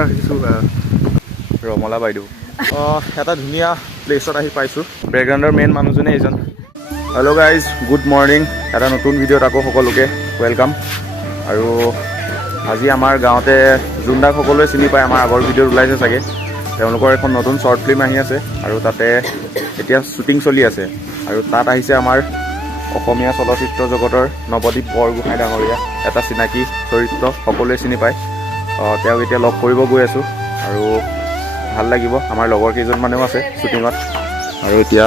আশা ৰাখিছোঁ ৰমলা বাইদেউ এটা ধুনীয়া প্লেচত আহি পাইছোঁ। বেকগ্ৰাউণ্ডৰ মেইন মানুহজনে এইজন। Hello' guys, good morning. এটা নতুন ভিডিঅ'ত আকৌ সকলোকে ৱেলকাম। আৰু আজি আমাৰ গাঁৱতে জোনদাক সকলোৱে চিনি পায়, আমাৰ আগৰ ভিডিঅ'ত ওলাইছে চাগে। তেওঁলোকৰ এখন নতুন শ্বৰ্ট ফিল্ম আহি আছে আৰু তাতে এতিয়া শ্বুটিং চলি আছে। আৰু তাত আহিছে আমাৰ অসমীয়া চলচ্চিত্ৰ জগতৰ নৱদ্বীপ বৰগোহাঁই ডাঙৰীয়া, এটা চিনাকি চৰিত্ৰ, সকলোৱে চিনি পায়। তেওঁক এতিয়া লগ কৰিব গৈ আছোঁ আৰু ভাল লাগিব। আমাৰ লগৰ কেইজনমানেও আছে শ্বুটিঙত। আৰু এতিয়া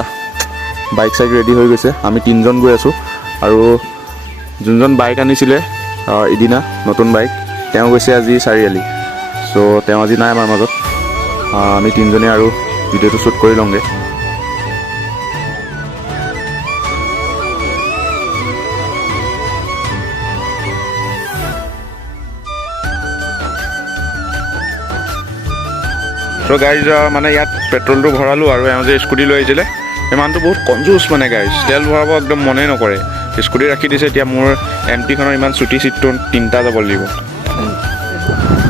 বাইক চাইক ৰেডি হৈ গৈছে, আমি 3জন গৈ আছোঁ। আৰু যোনজন বাইক আনিছিলে ইদিনা নতুন বাইক, তেওঁ গৈছে আজি চাৰিআলি। চ' তেওঁ আজি নাই আমাৰ মাজত। আমি 3জনে আৰু ভিডিঅ'টো শ্বুট কৰি লওঁগৈ। চ' গাইজ মানে ইয়াত পেট্ৰলটো ভৰালোঁ আৰু এওঁ যে স্কুটি লৈ আহিছিলে, সেই মানুহটো বহুত কনজুচ মানে গাইজ, তেল ভৰাব একদম মনেই নকৰে। স্কুটি ৰাখি দিছে। এতিয়া মোৰ এমটিখনৰ ইমান চুটি চিটটো 3টা যাব লাগিব।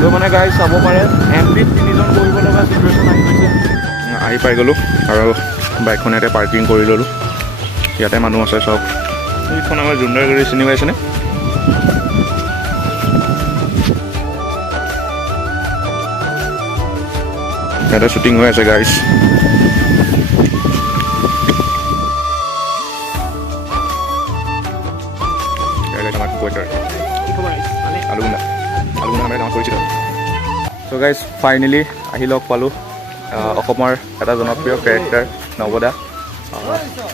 ত' মানে গাইজ চাব পাৰে এমটিত 3জন বহিব লগা চিটুৱেশ্যন আহি গৈছে। আহি পাই গ'লোঁ আৰু বাইকখন ইয়াতে পাৰ্কিং কৰি ল'লোঁ। ইয়াতে মানুহ আছে চব। এইখন আমাৰ জোনদাৰ গাড়ী চিনি পাইছেনে? ইয়াতে শ্বুটিং হৈ আছে গাইজ। চ' গাইজ ফাইনেলি আহি লগ পালোঁ অসমৰ এটা জনপ্ৰিয় কেৰেক্টাৰ নৱদা।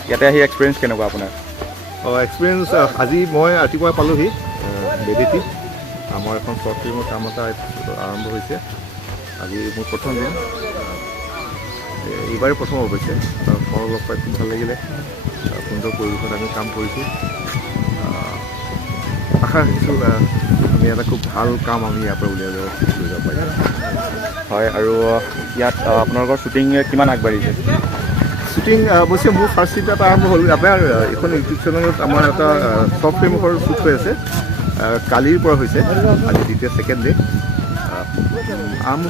ইয়াতে আহি এক্সপিৰিয়েঞ্চ কেনেকুৱা আপোনাৰ? এক্সপিৰিয়েঞ্চ আজি মই ৰাতিপুৱা পালোঁহি বেডিটিত। আমাৰ এখন শ্বৰ্ট ফিল্মৰ কাম এটা আৰম্ভ হৈছে। আজি মোৰ প্ৰথম দিন, এইবাৰেই প্ৰথম অৱশ্যে। ঘৰ লগ পাই খুব ভাল লাগিলে। সুন্দৰ পৰিৱেশত আমি কাম কৰিছোঁ। আশা ৰাখিছোঁ আমি এটা খুব ভাল কাম আমি ইয়াৰ পৰা উলিয়াই লৈ যাব পাৰিম। হয়, আৰু ইয়াত আপোনালোকৰ শ্বুটিং কিমান আগবাঢ়িছে? শ্বুটিং অৱশ্যে মোৰ ফাৰ্ষ্ট চিট এটা আৰম্ভ হ'ল। আপোনাৰ এইখন ইউটিউব চেনেলত আমাৰ এটা শ্বৰ্ট ফিল্মৰ শ্বুট হৈ আছে। কালিৰ পৰা হৈছে, আজি দ্বিতীয় ছেকেণ্ড ডে।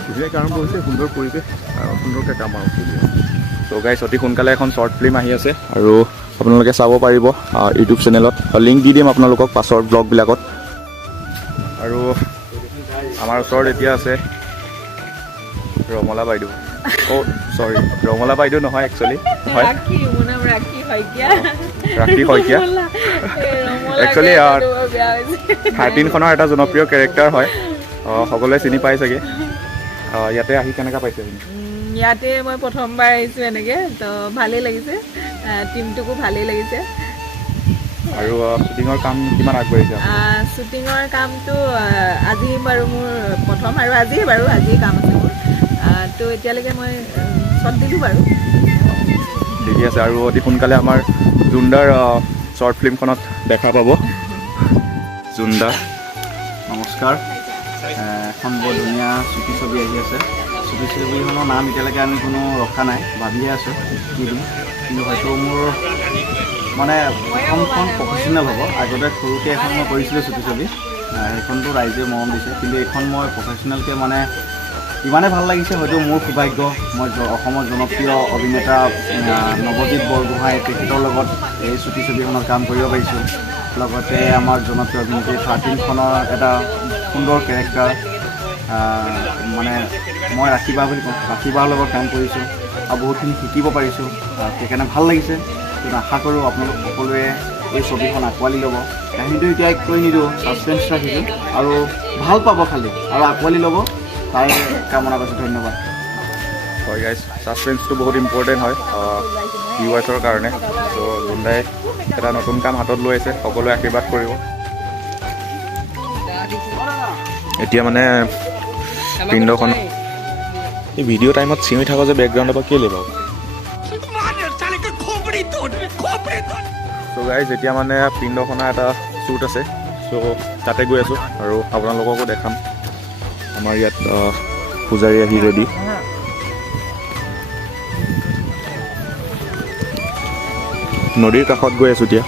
ধুনীয়াকৈ আৰম্ভ হৈছে। সুন্দৰ পৰিৱেশ, সুন্দৰকৈ কাম আৰম্ভ কৰি আছে। চ' গাইজ অতি সোনকালে এখন শ্বৰ্ট ফিল্ম আহি আছে আৰু আপোনালোকে চাব পাৰিব ইউটিউব চেনেলত। লিংক দি দিম আপোনালোকক পাছৰ ব্লগবিলাকত। আৰু আমাৰ ওচৰত এতিয়া আছে ৰমলা বাইদেউ। চৰি, ৰমলা বাইদেউ নহয়, একচুৱেলি হয় ৰাখী শইকীয়া। একচুৱেলি 13খনৰ এটা জনপ্ৰিয় কেৰেক্টাৰ হয়, সকলোৱে চিনি পাই চাগে। ইয়াতে আহি কেনেকুৱা পাইছে? ইয়াতে মই প্ৰথমবাৰ আহিছোঁ এনেকৈ, তো ভালেই লাগিছে। টিমটোকো ভালেই লাগিছে। আৰু শ্বুটিঙৰ কাম কিমান আগবাঢ়িছে? শ্বুটিঙৰ কামটো আজি বাৰু মোৰ প্ৰথম, আৰু আজিয়ে বাৰু আজিয়ে কাম আছে মোৰ। তো এতিয়ালৈকে মই শ্বট দিলোঁ বাৰু। ঠিকে আছে। আৰু অতি সোনকালে আমাৰ জোনদাৰ শ্বৰ্ট ফিল্মখনত দেখা পাব। জোনদা নমস্কাৰ। এখন বৰ ধুনীয়া চুটি ছবি আহি আছে। চুটি ছবিখনৰ নাম এতিয়ালৈকে আমি কোনো ৰখা নাই, ভাবিয়ে আছোঁ কি দিম। কিন্তু হয়তো মোৰ মানে প্ৰথমখন প্ৰফেচনেল হ'ব। আগতে সৰুকৈ এখন মই কৰিছিলোঁ চুটি ছবি, সেইখনটো ৰাইজে মৰম দিছে। কিন্তু এইখন মই প্ৰফেচনেলকৈ মানে ইমানেই ভাল লাগিছে। হয়তো মোৰ সৌভাগ্য, মই অসমৰ জনপ্ৰিয় অভিনেতা নৱদ্বীপ বৰগোহাঁই তেখেতৰ লগত এই চুটি ছবিখনত কাম কৰিব পাৰিছোঁ। লগতে আমাৰ জনপ্ৰিয় অভিনেত্ৰী 13খনৰ এটা সুন্দৰ কেৰেক্টাৰ মানে মই ৰাখিবা বুলি কওঁ, ৰাখিবাৰ লগত কাম কৰিছোঁ আৰু বহুতখিনি শিকিব পাৰিছোঁ। সেইকাৰণে ভাল লাগিছে। কিন্তু আশা কৰোঁ আপোনালোক সকলোৱে এই ছবিখন আঁকোৱালি ল'ব। কাহিনীটো এতিয়া কৈ নিদিওঁ, ছাছপেঞ্চ ৰাখিছোঁ আৰু ভাল পাব খালি, আৰু আঁকোৱালি ল'ব, তাৰ কামনা কৰিছোঁ। ধন্যবাদ। হয় গাইজ, ছাছপেঞ্চটো বহুত ইম্পৰ্টেণ্ট হয় ভিউৱাৰ্ছৰ কাৰণে। চ' জোনদাই এটা নতুন কাম হাতত লৈ আছে, সকলোৱে আশীৰ্বাদ কৰিব। এতিয়া মানে পিণ্ডখন এই ভিডিঅ' টাইমত চিঞৰি থাকোঁ যে বেকগ্ৰাউণ্ডৰ পৰা কেলৈ বাৰু? চ' গাইজ এতিয়া মানে পিণ্ডখনৰ এটা শ্বুট আছে, চ' তাতে গৈ আছোঁ আৰু আপোনালোককো দেখাম। আমাৰ ইয়াত পূজাৰী আহি ৰেডি। নদীৰ কাষত গৈ আছোঁ এতিয়া।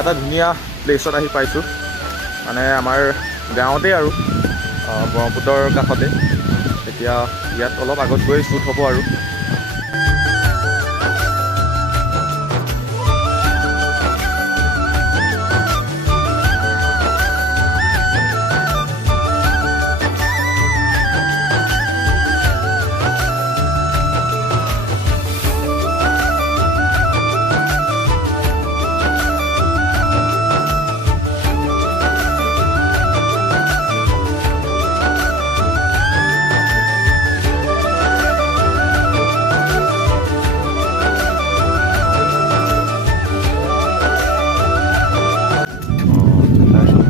এটা ধুনীয়া প্লেচত আহি পাইছোঁ, মানে আমাৰ গাঁৱতে আৰু ব্ৰহ্মপুত্ৰৰ কাষতে। এতিয়া ইয়াত অলপ আগত গৈ শ্বুট হ'ব আৰু।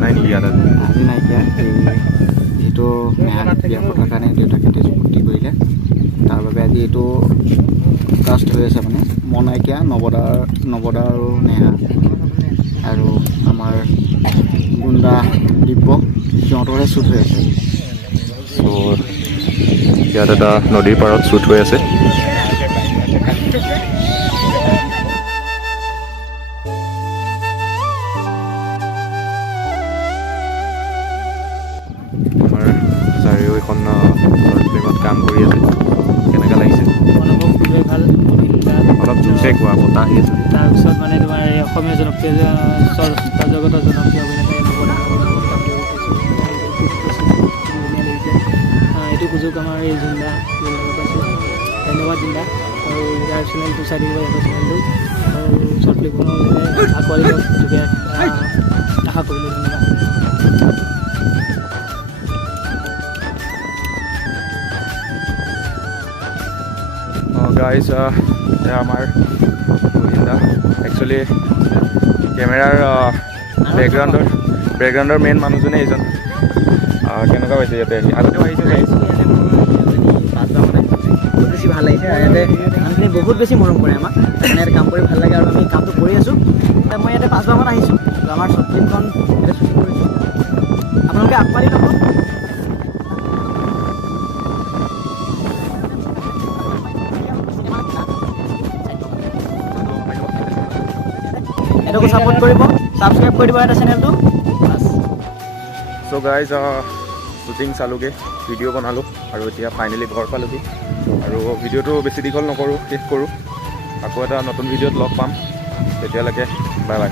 নাই নেকি ইয়াত আজি? আজি নাইকিয়া। এই যিহেতু নেহাক বিয়া পতাৰ কাৰণে দেউতাকে তেজপুতি কৰিলে, তাৰ বাবে আজি এইটো কাষ্ট হৈ আছে মানে মই নাইকিয়া, নৱদা আৰু নেহা আৰু আমাৰ গুণ্ডা দিব্য সিহঁতৰে শ্বুট হৈ আছে। চ' ইয়াত এটা নদীৰ পাৰত শ্বুট হৈ আছে। আমাৰ চাৰিও এখন শ্বৰ্ট ফিল্মত কাম কৰি আছে। কেনেকুৱা লাগিছে? অনুভৱ খুবেই ভাল। অলপ জোৰছে কোৱা, বতাহ আহি আছে। তাৰপিছত মানে তোমাৰ এই অসমীয়া জনপ্ৰিয় চলচ্চিত্ৰ জগতৰ জনপ্ৰিয় অভিনেতা ধুনীয়া লাগিছে। এইটো সুযোগ আমাৰ এই জিন্দা পাইছোঁ। ধন্যবাদ জিন্দা। আৰু ইয়াৰ চেনেলটো চাই দিব ইহঁতৰ চেনেলটো, আৰু শ্বৰ্ট ফিল্মখনো আঁকোৱালি দিয়ক, গতিকে আশা কৰিলোঁ। ধন্যবাদ। গাইজ এয়া আমাৰ গোবিন্দা। একচুৱেলি কেমেৰাৰ বেকগ্ৰাউণ্ডৰ মেইন মানুহজনে এইজন। কেনেকুৱা পাইছে ইয়াতে আহি? আগতেও আহিছে চাগে? বহুত বেছি ভাল লাগিছে। আৰু ইয়াতে মানুহখিনি বহুত বেছি মৰম কৰে আমাক, মানে ইয়াতে কাম কৰি ভাল লাগে আৰু আমি কামটো কৰি আছোঁ। মই ইয়াতে 5বাৰমান আহিছোঁ, আমাৰ শ্বৰ্ট ফিল্মখন ইয়াতে শ্বুটিং কৰিছোঁ। আপোনালোকে আগবাঢ়ি ল'ব। এইটোকো ছাপোৰ্ট কৰিব, ছাবস্ক্ৰাইব কৰি দিব এটা চেনেলটো। চ' গাইজ শ্বুটিং চালোগৈ, ভিডিঅ' বনালোঁ, আৰু এতিয়া ফাইনেলি ঘৰ পালোহি। আৰু ভিডিঅ'টো বেছি দীঘল নকৰোঁ, শেষ কৰোঁ। আকৌ এটা নতুন ভিডিঅ'ত লগ পাম। তেতিয়ালৈকে বাই বাই।